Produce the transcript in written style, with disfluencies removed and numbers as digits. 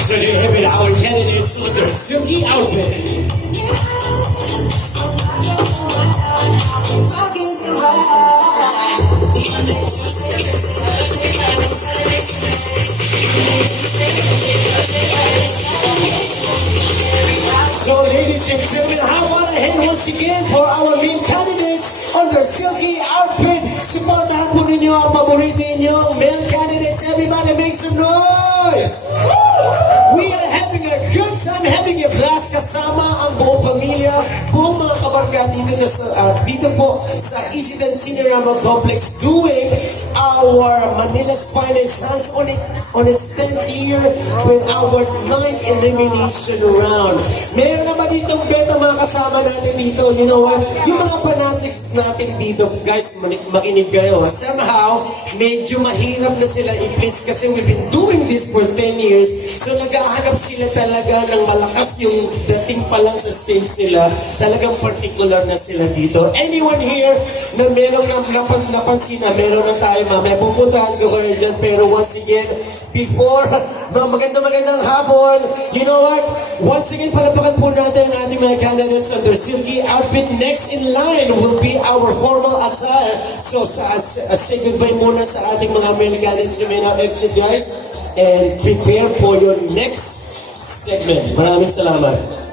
So you have it, our candidates with their silky outfit. So ladies and gentlemen, how about a hand once again for our main candidates on their silky outfit. Supportahan po ninyo ang paborito ninyong male candidates. Everybody make some noise! We are having a good time, having a blast kasama ang buong pamilya, buong mga kabarka dito po sa Isidan Cinerama Complex doing our Manila's Finest Hands on its 10th year with our 9th elimination round. Meron na ba dito beta mga kasama natin dito? You know what? Yung mga fanatics natin dito, guys, makinig kayo. Somehow, medyo mahirap na sila i-please kasi we've been doing this for 10 years. So naghahanap sila talaga ng malakas yung dating pa lang sa stage nila. Talagang particular na sila dito. Anyone here na merong napansin na meron na tayo, mamaya pupuntahan ko kayo dyan. Pero once again, before, magandang hapon. You know what? Once again, palapakan po natin ang ating mga candidates on their silky outfit. Next in line will be our formal attire. So, say goodbye muna sa ating mga male candidates. You may not exit, guys. And prepare for your next segment. Maraming salamat.